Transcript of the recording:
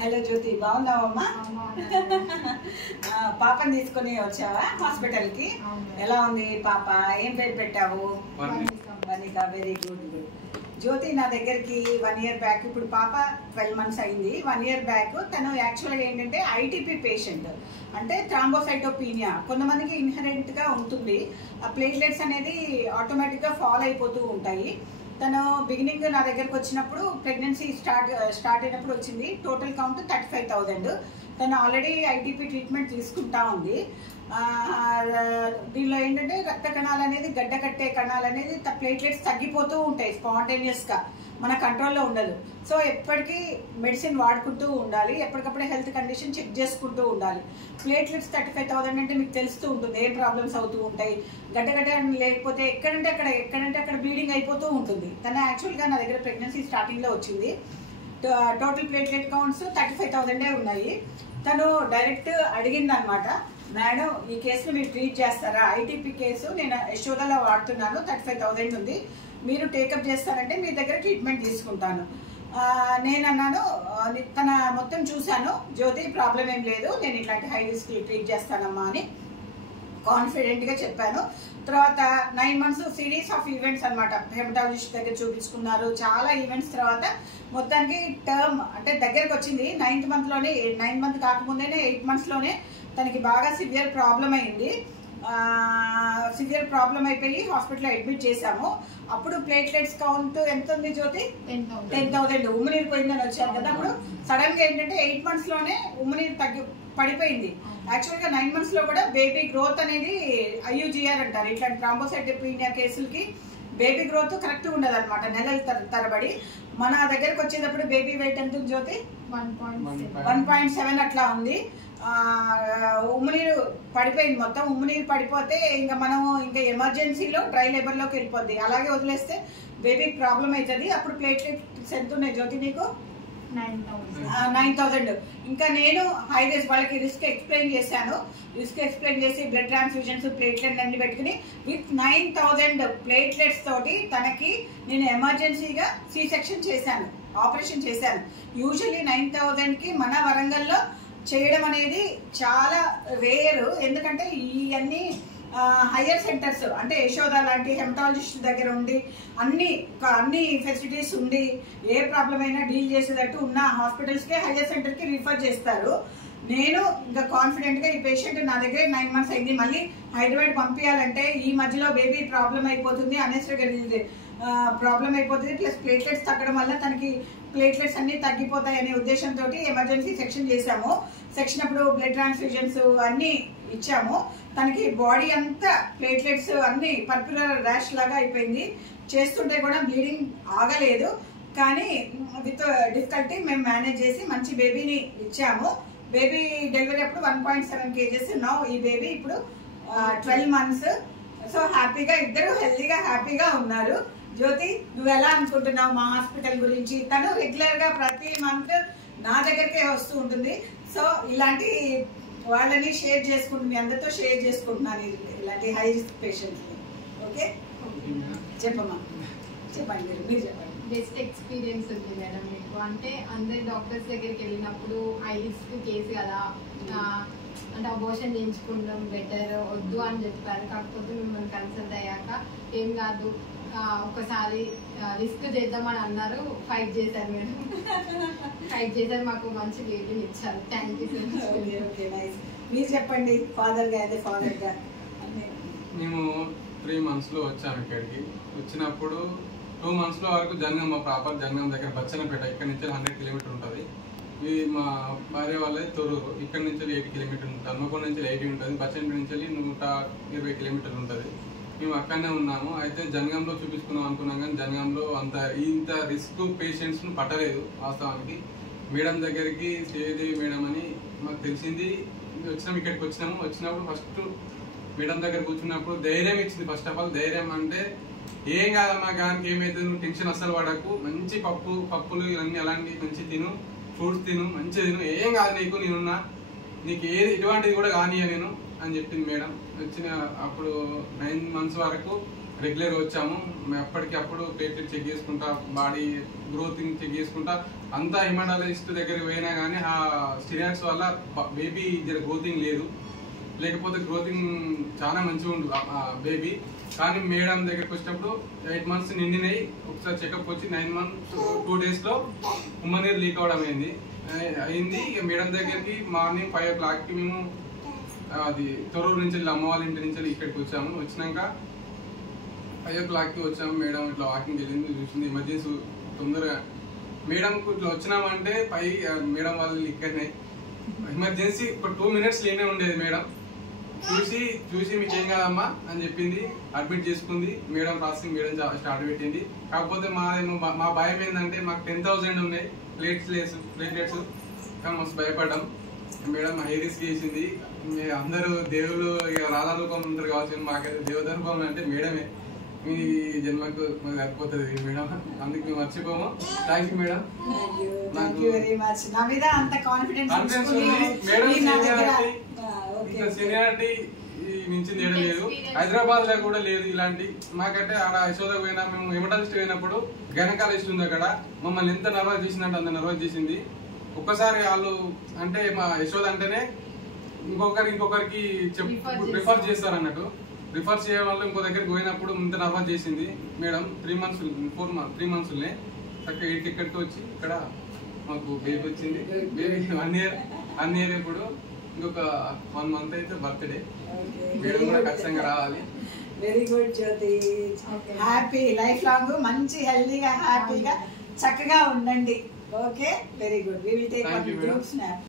Hello జ్యోతి, బాగున్నావమ్మా? పాపని తీసుకొని వచ్చావా హాస్పిటల్ కి? ఎలా ఉంది పాప? ఏం పేరు పెట్టావు? Vanika. Very good good. Jyothi నా దగ్గరికి 1 year బ్యాక్, ఇప్పుడు పాప 12 months అయింది. 1 year బ్యాక్ తను యాక్చువల్గా ఏంటంటే ఐటీపీ పేషెంట్, అంటే థ్రాంబోసైటోపీనియా. కొంతమందికి ఇన్హరెంట్ గా ఉంటుంది, ఆ ప్లేట్లెట్స్ అనేది ఆటోమేటిక్ గా ఫాల్ అయిపోతూ ఉంటాయి. తను బిగినింగ్ నా దగ్గరకు వచ్చినప్పుడు ప్రెగ్నెన్సీ స్టార్ట్ అయినప్పుడు వచ్చింది. Total count 35,000. తను ఆల్రెడీ ఐటీపీ ట్రీట్మెంట్ తీసుకుంటా ఉంది. దీనిలో ఏంటంటే రక్త కణాలు అనేది, గడ్డ కట్టే కణాలు అనేది ప్లేట్లెట్స్ తగ్గిపోతూ ఉంటాయి స్పాంటేనియస్గా, మన కంట్రోల్లో ఉండదు. సో ఎప్పటికీ మెడిసిన్ వాడుకుంటూ ఉండాలి, ఎప్పటికప్పుడే హెల్త్ కండిషన్ చెక్ చేసుకుంటూ ఉండాలి. ప్లేట్లెట్స్ 35,000 అంటే మీకు తెలుస్తూ ఉంటుంది ఏం ప్రాబ్లమ్స్ అవుతూ ఉంటాయి. గడ్డ లేకపోతే ఎక్కడంటే అక్కడ బ్లీడింగ్ అయిపోతూ ఉంటుంది. తను యాక్చువల్గా నా దగ్గర ప్రెగ్నెన్సీ స్టార్టింగ్లో వచ్చింది. టోటల్ ప్లేట్లెట్ కౌంట్స్ 35,000 ఉన్నాయి. తను డైరెక్ట్ అడిగింది అనమాట, మేడం ఈ కేసులో మీరు ట్రీట్ చేస్తారా? ఐటీపీ కేసు నేను యశోదలో వాడుతున్నాను, 35,000 ఉంది, మీరు టేకప్ చేస్తారంటే మీ దగ్గర ట్రీట్మెంట్ తీసుకుంటాను. నేను అన్నాను, తన మొత్తం చూశాను, జ్యోతి ప్రాబ్లం ఏం లేదు, నేను ఇట్లాంటి హై రిస్క్ ట్రీట్ చేస్తానమ్మా అని కాన్ఫిడెంట్గా చెప్పాను. తర్వాత 9 months సిరీస్ ఆఫ్ ఈవెంట్స్ అనమాట. హెమటాలజిస్ట్ దగ్గర చూపించుకున్నారు, చాలా ఈవెంట్స్ తర్వాత మొత్తానికి టర్మ్ అంటే దగ్గరకు వచ్చింది. 9th monthలోనే, 9 month కాకముందేనే 8 monthsలోనే తనకి బాగా సివియర్ ప్రాబ్లం అయింది. సివియర్ ప్రాబ్లం అయిపోయి హాస్పిటల్లో అడ్మిట్ చేశాము. అప్పుడు ప్లేట్లెట్స్ కౌంట్ ఎంత ఉంది జ్యోతి? 10,000. ఉమ్మునీరు పోయిందని వచ్చాను కదా. అప్పుడు సడన్ గా ఏంటంటే 8 monthsలోనే ఉమ్మునీరు పడిపోయింది. యాక్చువల్గా 9 monthsలో కూడా బేబీ గ్రోత్ అనేది ఐయుజిఆర్ అంటారు. ఇట్లాంటి థ్రాంబోసైటోపీనియా కేసులకి బేబీ గ్రోత్ కరెక్ట్గా ఉండదు అనమాట, నెలల తరబడి. మన దగ్గరకు వచ్చేటప్పుడు బేబీ వెయిట్ ఎంత ఉంది జ్యోతి? 1.7 అట్లా ఉంది. ఉమ్మునీరు పడిపోయింది మొత్తం. ఉమ్మునీరు పడిపోతే ఇంకా మనము ఇంకా ఎమర్జెన్సీలో డ్రై లేబర్లోకి వెళ్ళిపోద్ది. అలాగే వదిలేస్తే బేబీకి ప్రాబ్లం అవుతుంది. అప్పుడు ప్లేట్లెట్స్ ఎంత ఉన్నాయి జ్యోతి నీకు? 9,000. ఇంకా నేను హై రిస్క్ వాళ్ళకి రిస్క్ ఎక్స్ప్లెయిన్ చేశాను. రిస్క్ ఎక్స్ప్లెయిన్ చేసి బ్లడ్ ట్రాన్స్ఫ్యూజన్స్, ప్లేట్లెట్ అన్ని పెట్టుకుని విత్ 9,000 ప్లేట్లెట్స్ తోటి తనకి నేను ఎమర్జెన్సీగా సి సెక్షన్ చేశాను, ఆపరేషన్ చేశాను. యూజువల్లీ 9,000కి మన వరంగల్లో చేయడం అనేది చాలా రేర్. ఎందుకంటే ఇవన్నీ హయ్యర్ సెంటర్స్ అంటే యశోద లాంటి హెమటాలజిస్ట్ దగ్గర ఉండి అన్ని ఫెసిలిటీస్ ఉండి ఏ ప్రాబ్లం అయినా డీల్ చేసేటట్టు ఉన్న హాస్పిటల్స్కే, హయ్యర్ సెంటర్కి రిఫర్ చేస్తారు. నేను ఇంకా కాన్ఫిడెంట్గా ఈ పేషెంట్ నా దగ్గర 9 months అయింది, మళ్ళీ హైదరాబాద్ పంపించాలంటే ఈ మధ్యలో బేబీ ప్రాబ్లం అయిపోతుంది, అనేసరికి ప్రాబ్లం అయిపోతుంది. ప్లస్ ప్లేట్లెట్స్ తగ్గడం వల్ల తనకి ప్లేట్లెట్స్ అన్ని తగ్గిపోతాయి అనే ఉద్దేశంతో ఎమర్జెన్సీ సెక్షన్ చేశాము. సెక్షన్ అప్పుడు బ్లడ్ ట్రాన్స్ఫ్యూజన్స్ అన్ని ఇచ్చాము. తనకి బాడీ అంతా ప్లేట్లెట్స్ అన్ని పర్పులర్ ర్యాష్ లాగా అయిపోయింది. చేస్తుంటే కూడా బ్లీడింగ్ ఆగలేదు, కానీ విత్ డిఫికల్టీ మేము మేనేజ్ చేసి మంచి బేబీని ఇచ్చాము. బేబీ డెలివరీ అప్పుడు 1.7 kgs. నౌ ఈ బేబీ ఇప్పుడు 12 months. సో హ్యాపీగా ఇద్దరు హెల్తీగా హ్యాపీగా ఉన్నారు. జ్యోతి, నువ్వు ఎలా అనుకుంటున్నావు మా హాస్పిటల్ గురించి? తను రెగ్యులర్ గా ప్రతి మంత్ నా దగ్గరకే వస్తూ ఉంటుంది. సో ఇలాంటి వాళ్ళని షేర్ చేసుకుంటుంది, అందరితో షేర్ చేసుకుంటున్నాను ఇలాంటి హై రిస్క్ పేషెంట్స్. ఓకే, చెప్పమ్మా, చెప్పండి, మీరు చెప్పండి. బెస్ట్ ఎక్స్పీరియన్స్ ఉంది మేడం మీకు. అంటే అందరి డాక్టర్స్ దగ్గరికి వెళ్ళినప్పుడు హై రిస్క్ కేసు కదా, అంటే అబోర్షన్ చేయించుకుంటాం బెటర్ వద్దు అని చెప్పారు. కాకపోతే మిమ్మల్ని కన్సల్ట్ అయ్యాక ఏం కాదు, ఒకసారి రిస్క్ చేద్దామని అన్నారు, ఫైట్ చేశారు మేడం. ఫైట్ చేశారు, మాకు మంచి బేబీని ఇచ్చారు. Thank you so much. Okay, nice. మీరు చెప్పండి, ఫాదర్గా అయితే ఫాదర్గా. మేము 3 monthsలో వచ్చాము ఇక్కడికి. వచ్చినప్పుడు 2 monthsలో వరకు జనగాం, మా ప్రాపర్ జనగాం దగ్గర బచ్చన్నపేట, ఇక్కడ నుంచి 100 kilometers ఉంటుంది. ఇది మా భార్య వాళ్ళది తొర్రూరు, ఇక్కడ నుంచి 80 kilometers ఉంటుంది. హన్మకొండ నుంచి 80 ఉంటుంది, బచ్చన్నపేట నుంచి 120 kilometers ఉంటుంది. మేము అక్కడనే ఉన్నాము. అయితే జనగాంలో చూపించుకున్నాం అనుకున్నాం, కానీ జనగాంలో ఇంత రిస్క్ పేషెంట్స్ను పట్టలేదు వాస్తవానికి. మేడం దగ్గరికి శ్రీదేవి మేడం అని మాకు తెలిసింది. ఇక్కడికి వచ్చినప్పుడు ఫస్ట్ మేడం దగ్గర కూర్చున్నప్పుడు ధైర్యం ఇచ్చింది. ఫస్ట్ ఆఫ్ ఆల్ ధైర్యం అంటే, ఏం కాదమ్మా, కానీ ఏమైతే నువ్వు టెన్షన్ అస్సలు పడకు, మంచి పప్పులు ఇవన్నీ అలాంటి మంచి తిను, ఫ్రూట్స్ తిను, మంచిగా తిను, ఏం కాదు నీకు, నేనున్నా, నీకు ఏది ఎటువంటిది కూడా కానియా నేను అని చెప్పింది మేడం. అప్పుడు 9 months వరకు రెగ్యులర్గా వచ్చాము. అప్పటికప్పుడు ప్లేట్లెట్ చెక్ చేసుకుంటా, బాడీ గ్రోత్ చెక్ చేసుకుంటా, అంతా హిమటాలజిస్ట్ దగ్గరికి పోయినా కానీ ఆ స్టెరాయిడ్స్ వల్ల బేబీ గ్రోతింగ్ లేదు, లేకపోతే గ్రోతింగ్ చాలా మంచిగా ఉండు బేబీ. కానీ మేడం దగ్గరికి వచ్చినప్పుడు 8 months నిండినాయి, ఒకసారి చెకప్ వచ్చి 9 months 2 days లో ఉమ్మనీరు లీక్ అవడం అయింది. మేడం దగ్గరికి మార్నింగ్ 5 o'clock మేము అది తొర్రూరు నుంచి అమ్మ వాళ్ళ ఇంటి నుంచి ఇక్కడికి వచ్చాము. వచ్చినాక 5 o'clock వచ్చాము. మేడం ఇట్లా వాకింగ్ వెళ్ళింది, చూసింది, ఎమర్జెన్సీ తొందరగా మేడంకు ఇట్లా వచ్చినామంటే మేడం వాళ్ళు ఇక్కడనే ఎమర్జెన్సీ ఒక 2 minutes లేనే ఉండేది. మేడం చూసి మీకు ఏం కాదమ్మా అని చెప్పింది, అడ్మిట్ చేసుకుంది. మేడం ప్రాసెసింగ్ మేడం స్టార్ట్ పెట్టింది. కాకపోతే మా భయం ఏంటంటే మాకు 10,000 ఉన్నాయి ప్లేట్లెట్స్, కానీ మస్తు భయపడ్డాం. మేడం హై రిస్క్ చేసింది. అందరూ దేవుళ్ళు రాధా రూపం ఉంటారు కావచ్చు, మాకైతే దేవత రూపం అంటే మేడమే. మీ జన్మకు సరిపోతుంది మేడం, అందుకు మేము మర్చిపోము. Thank you madam. సీనియారిటీ నుంచి లేదు, హైదరాబాద్ లో కూడా లేదు ఇలాంటి. మాకంటే ఆడ యశోద పోయినా, మేము హెమటాలజిస్ట్ పోయినప్పుడు గైనకాలజిస్ట్ ఉంది అక్కడ, మమ్మల్ని ఎంత నర్వస్ చేసిందంటే అంత నర్వస్ చేసింది. ఒక్కసారి వాళ్ళు అంటే మా యశోద అంటేనే ఇంకొకరికి రిఫర్ చేస్తారు అన్నట్టు. రిఫర్ చేయడం వల్ల ఇంకో దగ్గరికి పోయినప్పుడు ఇంత నర్వస్ చేసింది మేడం. 3 months 3 months చక్కగా ఇక్కడికి వచ్చి ఇక్కడ మాకు బేబీ వచ్చింది. బేబీ 1 year ఇప్పుడు ఇంకొక 1 month అయితే బర్త్డే. మేడం కూడా ఖచ్చితంగా రావాలి. Very good Jyothi, happy life long మంచి హెల్దీగా హ్యాపీగా చక్కగా ఉండండి. Okay, very good. We will take group snap.